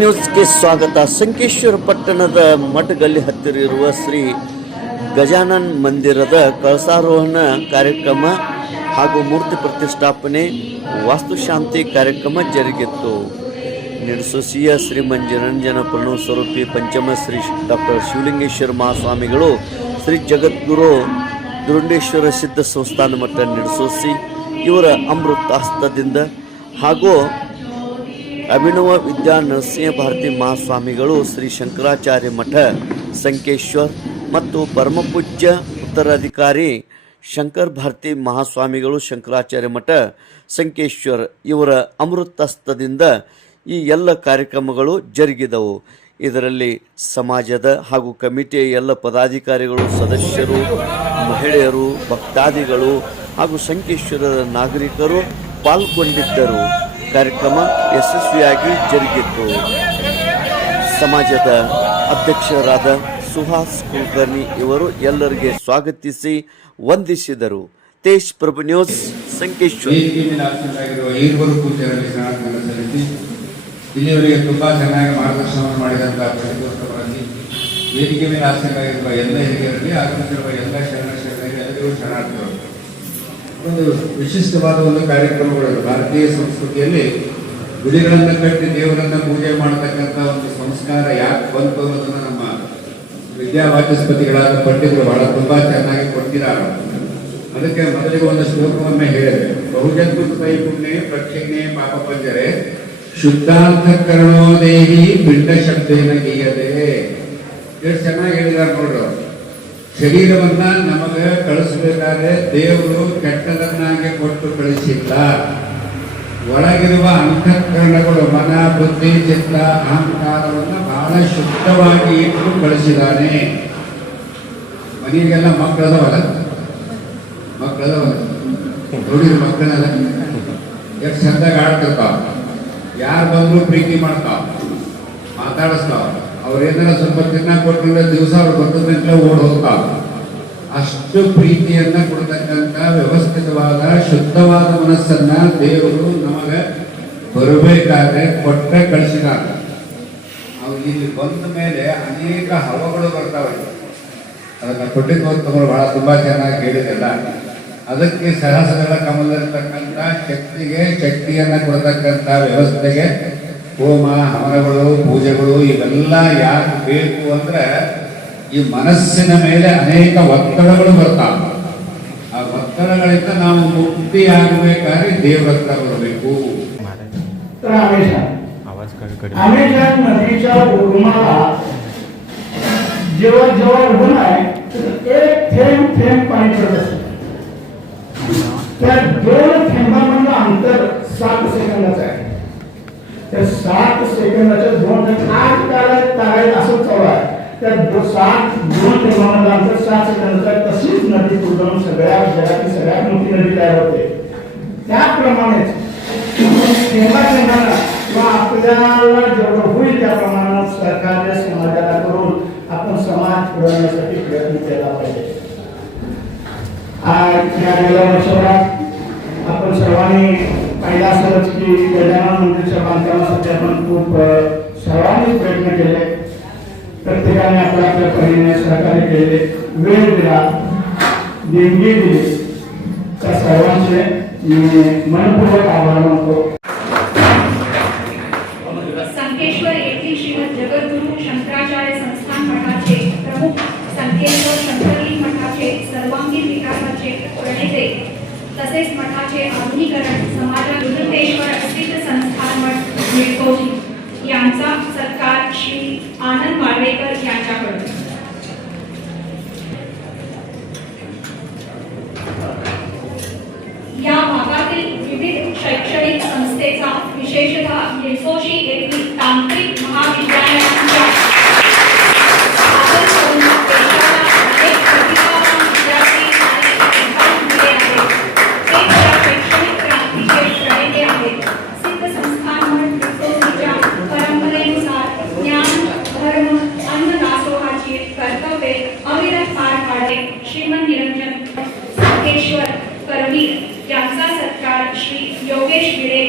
ನ್ಯೂಸ್ಗೆ ಸ್ವಾಗತ. ಸಂಕೇಶ್ವರ ಪಟ್ಟಣದ ಮಠಗಲ್ಲಿ ಹತ್ತಿರ ಇರುವ ಶ್ರೀ ಗಜಾನನ್ ಮಂದಿರದ ಕಳಸಾರೋಹಣ ಕಾರ್ಯಕ್ರಮ ಹಾಗೂ ಮೂರ್ತಿ ಪ್ರತಿಷ್ಠಾಪನೆ ವಾಸ್ತುಶಾಂತಿ ಕಾರ್ಯಕ್ರಮ ಜರುಗಿತ್ತು. ನಿಡಸೋಸಿಯ ಶ್ರೀಮಂಜರಂಜನ ಪ್ರಣವ ಸ್ವರೂಪಿ ಪಂಚಮ ಶ್ರೀ ಡಾಕ್ಟರ್ ಶಿವಲಿಂಗೇಶ್ವರ ಮಹಾಸ್ವಾಮಿಗಳು, ಶ್ರೀ ಜಗದ್ಗುರು ದುರುಂಡೇಶ್ವರ ಸಿದ್ಧ ಸಂಸ್ಥಾನ ಮಠ ನಿಡಸೋಸಿ ಇವರ ಅಮೃತಾಸ್ತದಿಂದ ಹಾಗೂ ಅಭಿನವ ವಿದ್ಯಾ ನರಸಿಂಹ ಭಾರತಿ ಮಹಾಸ್ವಾಮಿಗಳು, ಶ್ರೀ ಶಂಕರಾಚಾರ್ಯ ಮಠ ಸಂಕೇಶ್ವರ್ ಮತ್ತು ಪರಮಪೂಜ್ಯ ಉತ್ತರಾಧಿಕಾರಿ ಶಂಕರ್ ಭಾರತಿ ಮಹಾಸ್ವಾಮಿಗಳು, ಶಂಕರಾಚಾರ್ಯ ಮಠ ಸಂಕೇಶ್ವರ್ ಇವರ ಅಮೃತಸ್ತದಿಂದ ಈ ಎಲ್ಲ ಕಾರ್ಯಕ್ರಮಗಳು ಜರುಗಿದವು. ಇದರಲ್ಲಿ ಸಮಾಜದ ಹಾಗೂ ಕಮಿಟಿಯ ಎಲ್ಲ ಪದಾಧಿಕಾರಿಗಳು, ಸದಸ್ಯರು, ಮಹಿಳೆಯರು, ಭಕ್ತಾದಿಗಳು ಹಾಗೂ ಸಂಕೇಶ್ವರದ ನಾಗರಿಕರು ಪಾಲ್ಗೊಂಡಿದ್ದರು. ಕಾರ್ಯಕ್ರಮ ಯಶಸ್ವಿಯಾಗಿ ಜರುಗಿತ್ತು. ಸಮಾಜದ ಅಧ್ಯಕ್ಷರಾದ ಸುಹಾಸ್ ಕುಲಕರ್ಣಿ ಇವರು ಎಲ್ಲರಿಗೆ ಸ್ವಾಗತಿಸಿ ವಂದಿಸಿದರು. ತೇಜ್ ಪ್ರಭು ನ್ಯೂಸ್, ಸಂಕೇಶ್ವರ. ಇಲ್ಲಿವರೆಗೆ ತುಂಬಾ ಚೆನ್ನಾಗಿ ಮಾರ್ಗದರ್ಶನ ಮಾಡಿದಂತಹ ಪ್ರತಿಯೊಬ್ಬರಲ್ಲಿ ವೇದಿಕೆ ಮೇಲೆ ಆಸಕ್ತರಾಗಿರುವ ಎಲ್ಲ ಹಿರಿಯರಲ್ಲಿ ಆಗಮಿಸಿರುವ ಎಲ್ಲ ಶರಣರಿಗೆ ಎಲ್ಲರಿಗೂ ಶರಣಾರ್ಥಿಗಳು. ಒಂದು ವಿಶಿಷ್ಟವಾದ ಒಂದು ಕಾರ್ಯಕ್ರಮಗಳು ಭಾರತೀಯ ಸಂಸ್ಕೃತಿಯಲ್ಲಿ ಗುಡಿಗಳನ್ನು ಕಟ್ಟಿ ದೇವರನ್ನ ಪೂಜೆ ಮಾಡತಕ್ಕಂಥ ಒಂದು ಸಂಸ್ಕಾರ ಯಾಕೆ ಬಂತು ಅನ್ನೋದನ್ನು ನಮ್ಮ ವಿದ್ಯಾವಾಚಸ್ಪತಿಗಳಾದ ಪಂಡಿತರು ಬಹಳ ತುಂಬಾ ಚೆನ್ನಾಗಿ ಕೊಡ್ತಿದ್ದಾರೆ. ಅದಕ್ಕೆ ಮೊದಲಿಗೆ ಒಂದು ಶ್ಲೋಕವನ್ನು ಹೇಳಿದೆ. ಬಹುಜನ್ಮೈ ಪುಣ್ಯ ಪ್ರಕ್ಷಿಣೆ ಪಾಪ ಪಂಜರೆ ಶುದ್ಧಾಂತಕರಣೋ ದೇಹಿ ಪಿಂಡ ಶಬ್ದೇನ ಗೀಯದೆ. ಎಷ್ಟು ಚೆನ್ನಾಗಿ ಹೇಳಿದಾರೆ ನೋಡ್ರು. ಶರೀರವನ್ನ ನಮಗೆ ಕಳಿಸಬೇಕಾದ್ರೆ ದೇವರು ಕೆಟ್ಟದನ್ನಾಗಿ ಕೊಟ್ಟು ಕಳಿಸಿಲ್ಲ. ಒಳಗಿರುವ ಅಂತಃಕರಣಗಳು ಮನ, ಬುದ್ಧಿ, ಚಿತ್ತ, ಅಹಂಕಾರವನ್ನ ಬಹಳ ಶುದ್ಧವಾಗಿ ಇಟ್ಟು ಕಳಿಸಿದ್ದಾನೆ. ಮನೆಗೆಲ್ಲ ಮಕ್ಕಳದವಲ್ಲ ನೋಡಿದ್ರು ಮಕ್ಕಳಲ್ಲ ಎಷ್ಟು ಚಂದಾಗ ಆಡ್ತಿರ್ತಾವ. ಯಾರು ಬಂದ್ರು ಪ್ರೀತಿ ಮಾಡ್ತಾವ, ಮಾತಾಡಿಸ್ತಾವ. ಅವ್ರೇನಾರ ಸ್ವಲ್ಪ ತಿನ್ನಕ್ ಕೊಟ್ಟರೆ ದಿವಸ ಅವ್ರು ಬಂದ ಓಡ್ ಹೋಗ್ತಾವ. ಅಷ್ಟು ಪ್ರೀತಿಯನ್ನ ಕೊಡ್ತಕ್ಕಂಥ ವ್ಯವಸ್ಥಿತವಾದ ಶುದ್ಧವಾದ ಮನಸ್ಸನ್ನ ದೇವರು ನಮಗೆ ಬರಬೇಕಾದ್ರೆ ಕೊಟ್ಟ ಕಳಿಸಿದಾಗ ಅವ್ರು ಇಲ್ಲಿ ಬಂದ ಮೇಲೆ ಅನೇಕ ಹವಗಳು ಬರ್ತಾವೆ. ಅದನ್ನ ಕೊಟ್ಟಿದ್ದು ಬಹಳ ತುಂಬಾ ಚೆನ್ನಾಗಿ ಹೇಳಿದೆಲ್ಲ. ಅದಕ್ಕೆ ಸಹಸ್ರಗಳ ಕಮಲಿರ್ತಕ್ಕಂಥ ಶಕ್ತಿಗೆ ಶಕ್ತಿಯನ್ನ ಕೊಡ್ತಕ್ಕಂಥ ವ್ಯವಸ್ಥೆಗೆ ಹೋಮ, ಹವನಗಳು, ಪೂಜೆಗಳು ಇವೆಲ್ಲ ಯಾಕೆ ಬೇಕು ಅಂದ್ರೆ ಈ ಮನಸ್ಸಿನ ಮೇಲೆ ಅನೇಕ ಒತ್ತಡಗಳು ಬರ್ತಾವೆ. ಆ ಒತ್ತಡಗಳಿಂದ ನಾವು ಮುಕ್ತಿಯಾಗಬೇಕಾದ್ರೆ ದೇವರ ಹತ್ರ ಬರಬೇಕು. नदीच्या उगमाला जेव्हा जेव्हा उगम आहे एक थेंब थेंब पाणी पडत असते. त्या 2 थेंबांमधलं अंतर 7 सेकंदाचं आहे. त्या 7 सेकंदाच्या 2 तारायत असं चालू आहे. त्या 2 थेंबांमधलं अंतर 7 सेकंदाचं आहे. तशीच नदी पूर्ण सगळ्या जगातील सगळ्यात मोठी नदी तयार होते. त्याप्रमाणेच थेंबा थेंबाला किंवा आपल्याला जेवढं होईल त्या प्रमाणात सरकारने समाजाला करून आपण समाज पुढवण्यासाठी प्रयत्न केला पाहिजे. या गेल्या वर्षभरात आपण सर्वांनी पाहिलं असलंच की गजानन मंदिराच्या बांधकामासाठी आपण खूप सर्वांनी प्रयत्न केले. प्रत्येकाने आपल्या आपल्या परीने सहकार्य केले, वेळ दिला, देणगी दिली. त्या सर्वांचे मी मनपूर्वक आभार मानतो. संकेश्वर येथील श्रीमद जगद्गुरु शंकराचार्य संस्थान मठाचे प्रमुख, संकेश्वर शंकरलिंग मठाचे सर्वांगीण विकासाचे प्रणेते तसेच मठाचे आधुनिकरण समाजात दुरुंडेश्वर सिद्ध संस्थान मठ निडसोशी यांचा सत्कार श्री आनंद माळवेकर यांच्याकडून. या भागातील विविध शैक्षणिक संस्थेचा विशेषतः निडसोशी येथील तांत्रिक महाविद्यालयांच्या शैक्षणिक क्रांतीचे प्रणेते आहेत. सिद्ध संस्थान मठ निडसोशीच्या परंपरेनुसार ज्ञान, धर्म, अन्न दासोहाची कर्तव्ये अविरत पार पाडते. श्रीमंत निरंजन संकेश्वर करवीर यांचा सत्कार श्री योगेश भिडे